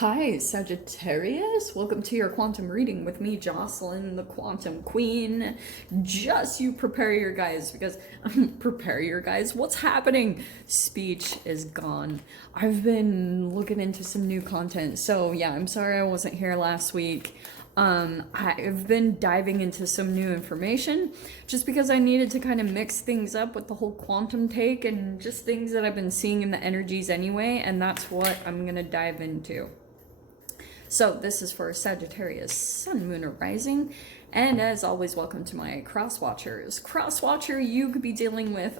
Hi, Sagittarius. Welcome to your quantum reading with me, Jocelyn, the Quantum Queen. Just you prepare your guys because prepare your guys. What's happening? Speech is gone. I've been looking into some new content. So, yeah, I'm sorry I wasn't here last week. I've been diving into some new information just because I needed to kind of mix things up with the whole quantum take and just things that I've been seeing in the energies anyway, and that's what I'm gonna dive into. So this is for Sagittarius, Sun, Moon, or Rising. And as always, welcome to my cross watchers. Cross watcher, you could be dealing with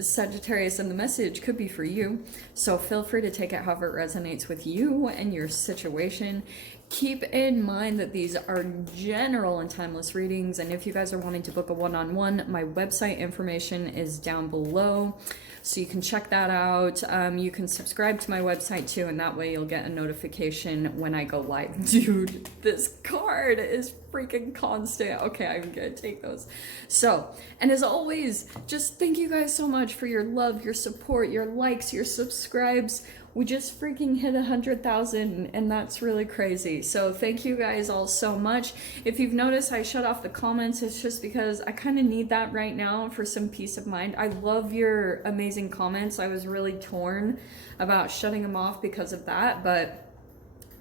Sagittarius, and the message could be for you. So feel free to take it however it resonates with you and your situation. Keep in mind that these are general and timeless readings, and if you guys are wanting to book a one-on-one, my website information is down below, so you can check that out. You can subscribe to my website too, and that way you'll get a notification when I go live. Dude, this card is freaking constant. Okay, I'm gonna take those. So, and as always, just thank you guys so much for your love, your support, your likes, your subscribes. We just freaking hit 100,000, and that's really crazy. So thank you guys all so much. If you've noticed, I shut off the comments. It's just because I kind of need that right now for some peace of mind. I love your amazing comments. I was really torn about shutting them off because of that, but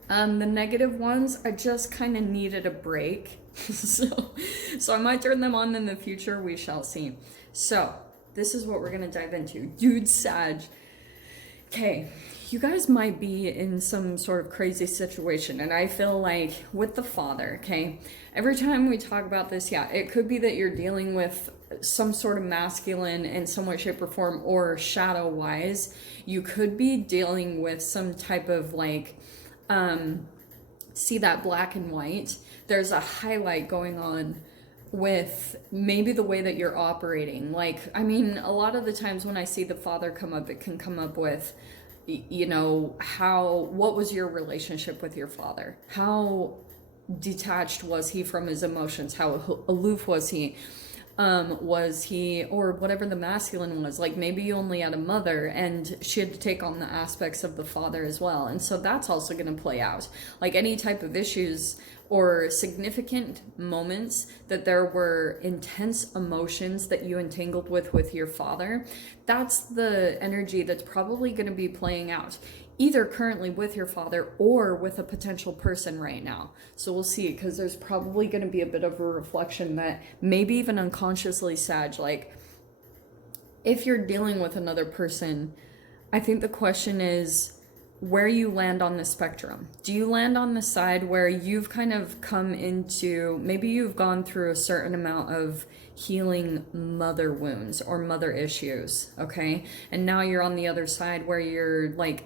the negative ones, I just kind of needed a break. so I might turn them on in the future. We shall see. So this is what we're going to dive into. Dude, Sag. Okay, you guys might be in some sort of crazy situation, and I feel like with the father, okay, every time we talk about this, yeah, it could be that you're dealing with some sort of masculine in some way, shape, or form, or shadow-wise, you could be dealing with some type of like, see that black and white, there's a highlight going on with maybe the way that you're operating. Like, I mean, a lot of the times when I see the father come up, it can come up with, you know, what was your relationship with your father? How detached was he from his emotions? How aloof was he? Or whatever the masculine was, like maybe you only had a mother and she had to take on the aspects of the father as well. And so that's also going to play out. Like any type of issues or significant moments that there were intense emotions that you entangled with your father, that's the energy that's probably going to be playing out, either currently with your father or with a potential person right now. So we'll see, because there's probably going to be a bit of a reflection that maybe even unconsciously, Sag, like if you're dealing with another person, I think the question is where you land on the spectrum. Do you land on the side where you've kind of come into, maybe you've gone through a certain amount of healing mother wounds or mother issues, okay? And now you're on the other side where you're like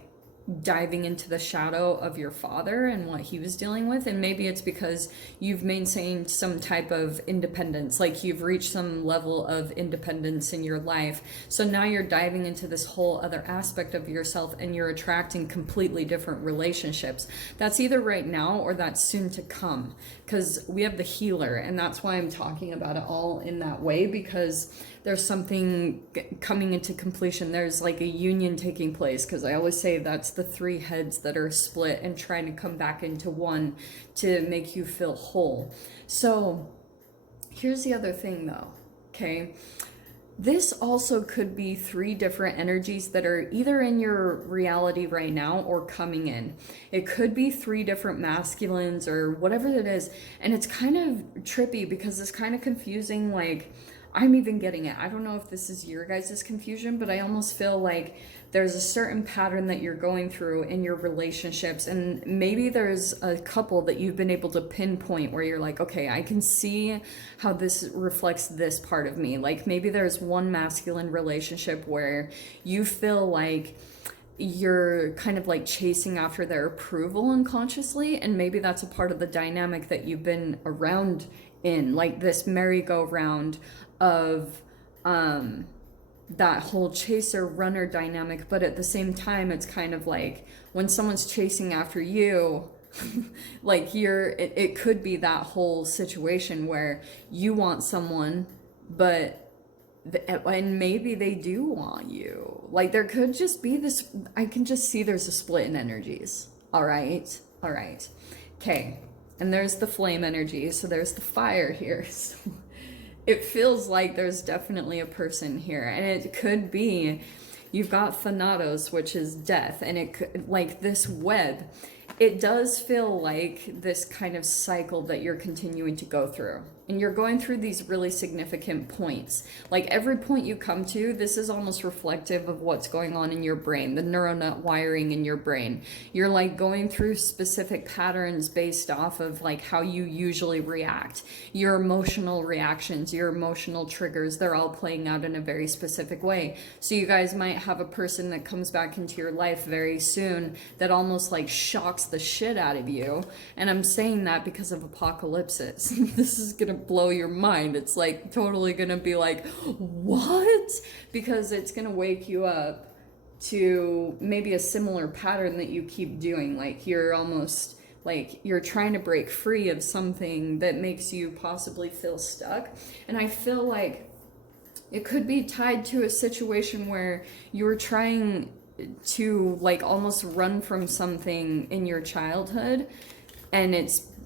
diving into the shadow of your father and what he was dealing with, and maybe it's because you've maintained some type of independence, like you've reached some level of independence in your life, so now you're diving into this whole other aspect of yourself and you're attracting completely different relationships. That's either right now or that's soon to come, because we have the healer, and that's why I'm talking about it all in that way, because there's something coming into completion. There's like a union taking place, because I always say that's the three heads that are split and trying to come back into one to make you feel whole. So here's the other thing though, okay? This also could be three different energies that are either in your reality right now or coming in. It could be three different masculines or whatever it is. And it's kind of trippy because it's kind of confusing. Like, I'm even getting it. I don't know if this is your guys' confusion, but I almost feel like there's a certain pattern that you're going through in your relationships, and maybe there's a couple that you've been able to pinpoint where you're like, okay, I can see how this reflects this part of me. Like maybe there's one masculine relationship where you feel like you're kind of like chasing after their approval unconsciously, and maybe that's a part of the dynamic that you've been around in, like this merry-go-round of that whole chaser runner dynamic. But at the same time, it's kind of like when someone's chasing after you, like it could be that whole situation where you want someone, but and maybe they do want you. like there could just be this, I can just see there's a split in energies. All right. Okay. And there's the flame energy. So there's the fire here. So it feels like there's definitely a person here. And it could be, you've got Thanatos, which is death. And it could, like this web, it does feel like this kind of cycle that you're continuing to go through. And you're going through these really significant points. Like every point you come to, this is almost reflective of what's going on in your brain, the neural net wiring in your brain. You're like going through specific patterns based off of like how you usually react. Your emotional reactions, your emotional triggers, they're all playing out in a very specific way. So you guys might have a person that comes back into your life very soon that almost like shocks the shit out of you. And I'm saying that because of apocalypses. This is gonna blow your mind. It's like totally gonna be like, what? Because it's gonna wake you up to maybe a similar pattern that you keep doing. Like you're almost like you're trying to break free of something that makes you possibly feel stuck. And I feel like it could be tied to a situation where you're trying to like almost run from something in your childhood, and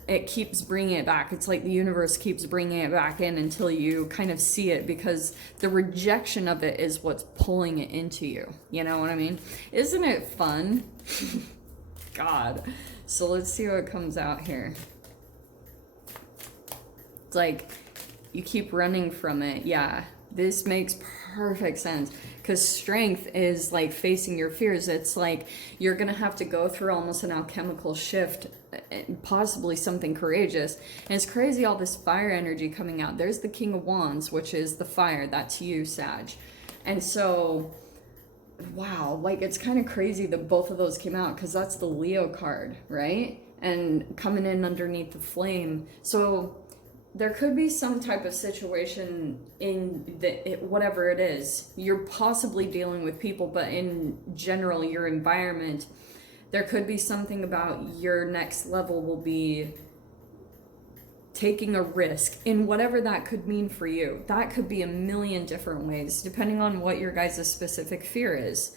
it keeps bringing it back. It's like the universe keeps bringing it back in until you kind of see it, because the rejection of it is what's pulling it into you. You know what I mean? Isn't it fun? God. So let's see what comes out here. It's like you keep running from it. Yeah, this makes perfect sense, because strength is like facing your fears. It's like you're gonna have to go through almost an alchemical shift, possibly something courageous. And it's crazy, all this fire energy coming out. There's the King of Wands, which is the fire. That's you, Sag. And so wow, like it's kind of crazy that both of those came out, because that's the Leo card, right? And coming in underneath the flame. So there could be some type of situation in whatever it is, you're possibly dealing with people, but in general, your environment, there could be something about your next level will be taking a risk in whatever that could mean for you. That could be a million different ways, depending on what your guys' specific fear is.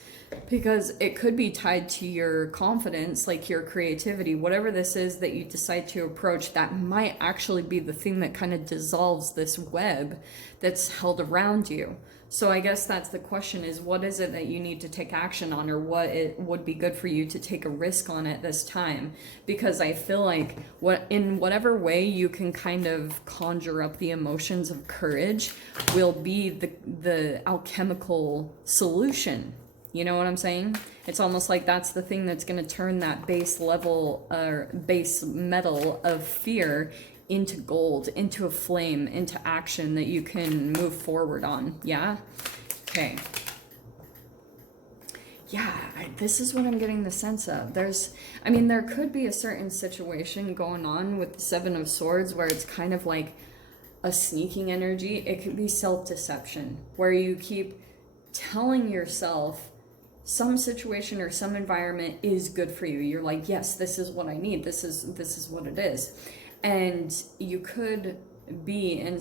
Because it could be tied to your confidence, like your creativity, whatever this is that you decide to approach, that might actually be the thing that kind of dissolves this web that's held around you. So I guess that's the question, is what is it that you need to take action on, or what it would be good for you to take a risk on at this time? Because I feel like in whatever way you can kind of conjure up the emotions of courage will be the alchemical solution. You know what I'm saying? It's almost like that's the thing that's going to turn that base level or base metal of fear into gold, into a flame, into action that you can move forward on. Yeah? Okay. Yeah, this is what I'm getting the sense of. There could be a certain situation going on with the Seven of Swords where it's kind of like a sneaking energy. It could be self-deception, where you keep telling yourself some situation or some environment is good for you. You're like, yes, this is what I need. This is what it is. And you could be in,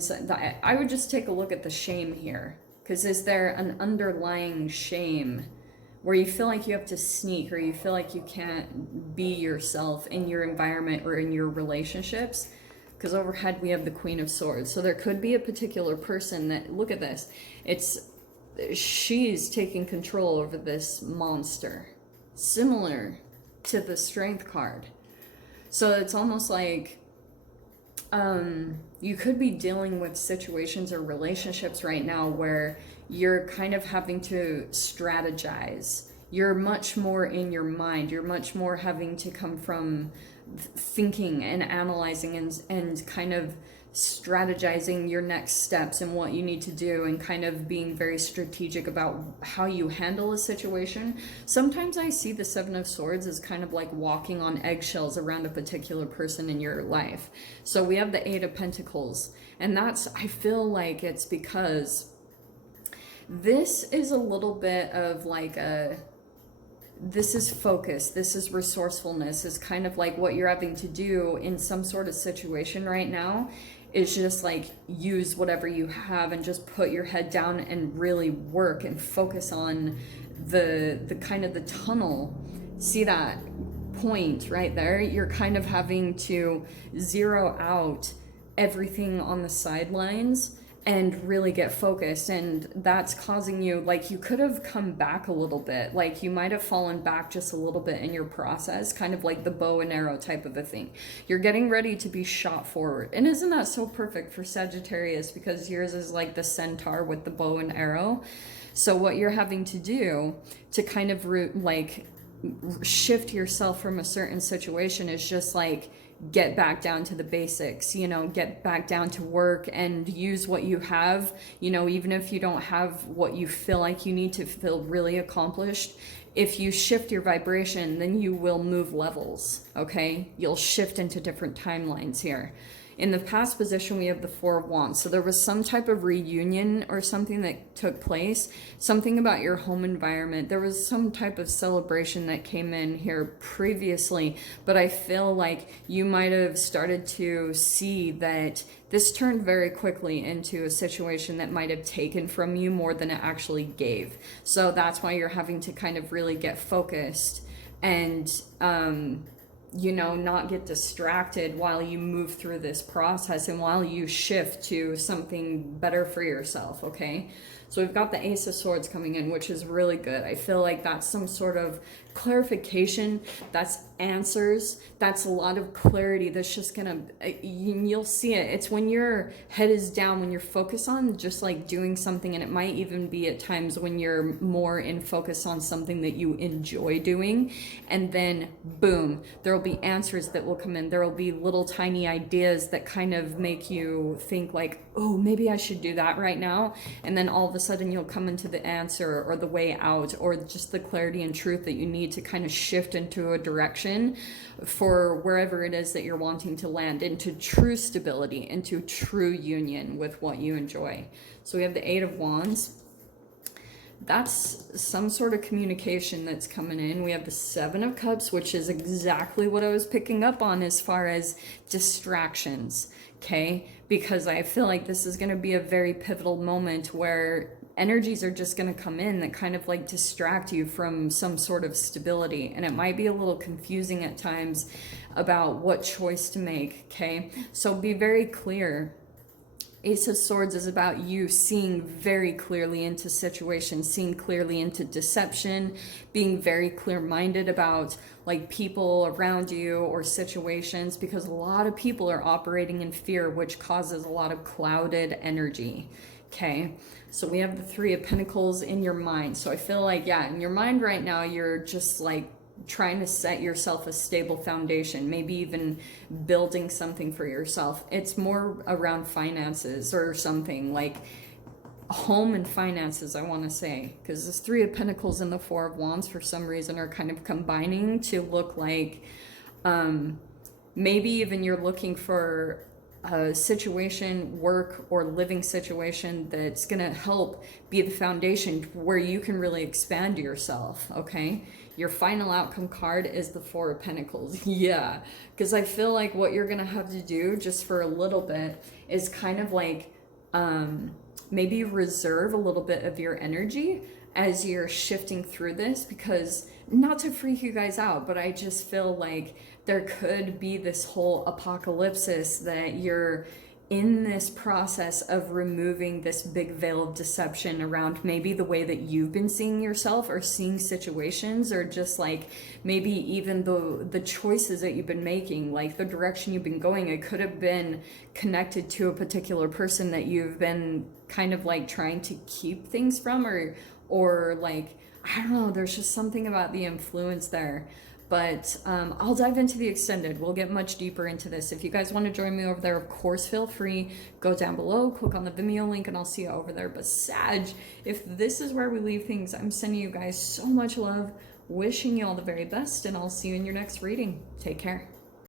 I would just take a look at the shame here. Because is there an underlying shame where you feel like you have to sneak, or you feel like you can't be yourself in your environment or in your relationships? Because overhead we have the Queen of Swords. So there could be a particular person that, look at this, she's taking control over this monster, similar to the Strength card. So it's almost like you could be dealing with situations or relationships right now where you're kind of having to strategize. You're much more in your mind. You're much more having to come from thinking and analyzing and kind of strategizing your next steps and what you need to do, and kind of being very strategic about how you handle a situation. Sometimes I see the Seven of Swords as kind of like walking on eggshells around a particular person in your life. So we have the Eight of Pentacles, and I feel like it's because this is a little bit of like this is focus, this is resourcefulness, is kind of like what you're having to do in some sort of situation right now is just like use whatever you have and just put your head down and really work and focus on the kind of the tunnel. See that point right there? You're kind of having to zero out everything on the sidelines and really get focused, and that's causing you, like, you could have come back a little bit, like you might have fallen back just a little bit in your process, kind of like the bow and arrow type of a thing. You're getting ready to be shot forward, and isn't that so perfect for Sagittarius, because yours is like the centaur with the bow and arrow. So what you're having to do to kind of shift yourself from a certain situation is just like get back down to the basics, get back down to work and use what you have, even if you don't have what you feel like you need to feel really accomplished. If you shift your vibration, then you will move levels, okay? You'll shift into different timelines here. In the past position, we have the Four of Wands. So there was some type of reunion or something that took place, something about your home environment. There was some type of celebration that came in here previously, but I feel like you might have started to see that this turned very quickly into a situation that might have taken from you more than it actually gave. So that's why you're having to kind of really get focused and, not get distracted while you move through this process and while you shift to something better for yourself, okay? So we've got the Ace of Swords coming in, which is really good. I feel like that's some sort of clarification, that's answers, that's a lot of clarity that's just gonna, you'll see it. It's when your head is down, when you're focused on just like doing something, and it might even be at times when you're more in focus on something that you enjoy doing, and then boom, there will be answers that will come in. There will be little tiny ideas that kind of make you think like, oh, maybe I should do that right now, and then all of a sudden you'll come into the answer or the way out or just the clarity and truth that you need to kind of shift into a direction for wherever it is that you're wanting to land, into true stability, into true union with what you enjoy. So we have the Eight of Wands. That's some sort of communication that's coming in. We have the Seven of Cups, which is exactly what I was picking up on as far as distractions, okay? Because I feel like this is going to be a very pivotal moment where energies are just going to come in that kind of like distract you from some sort of stability. And it might be a little confusing at times about what choice to make, okay? So be very clear. Ace of Swords is about you seeing very clearly into situations, seeing clearly into deception, being very clear-minded about like people around you or situations, because a lot of people are operating in fear, which causes a lot of clouded energy. Okay, so we have the Three of Pentacles in your mind. So I feel like, yeah, in your mind right now, you're just like trying to set yourself a stable foundation, maybe even building something for yourself. It's more around finances or something like home and finances, I want to say, because this Three of Pentacles and the Four of Wands for some reason are kind of combining to look like maybe even you're looking for a situation, work, or living situation that's going to help be the foundation where you can really expand yourself, okay? Your final outcome card is the Four of Pentacles. Yeah, because I feel like what you're going to have to do just for a little bit is kind of like maybe reserve a little bit of your energy as you're shifting through this, because not to freak you guys out, but I just feel like there could be this whole apocalypse that you're in this process of removing this big veil of deception around maybe the way that you've been seeing yourself or seeing situations, or just like maybe even the choices that you've been making, like the direction you've been going. It could have been connected to a particular person that you've been kind of like trying to keep things from, or like, I don't know, there's just something about the influence there. But I'll dive into the extended. We'll get much deeper into this. If you guys want to join me over there, of course, feel free. Go down below, click on the Vimeo link, and I'll see you over there. But Sag, if this is where we leave things, I'm sending you guys so much love, wishing you all the very best, and I'll see you in your next reading. Take care.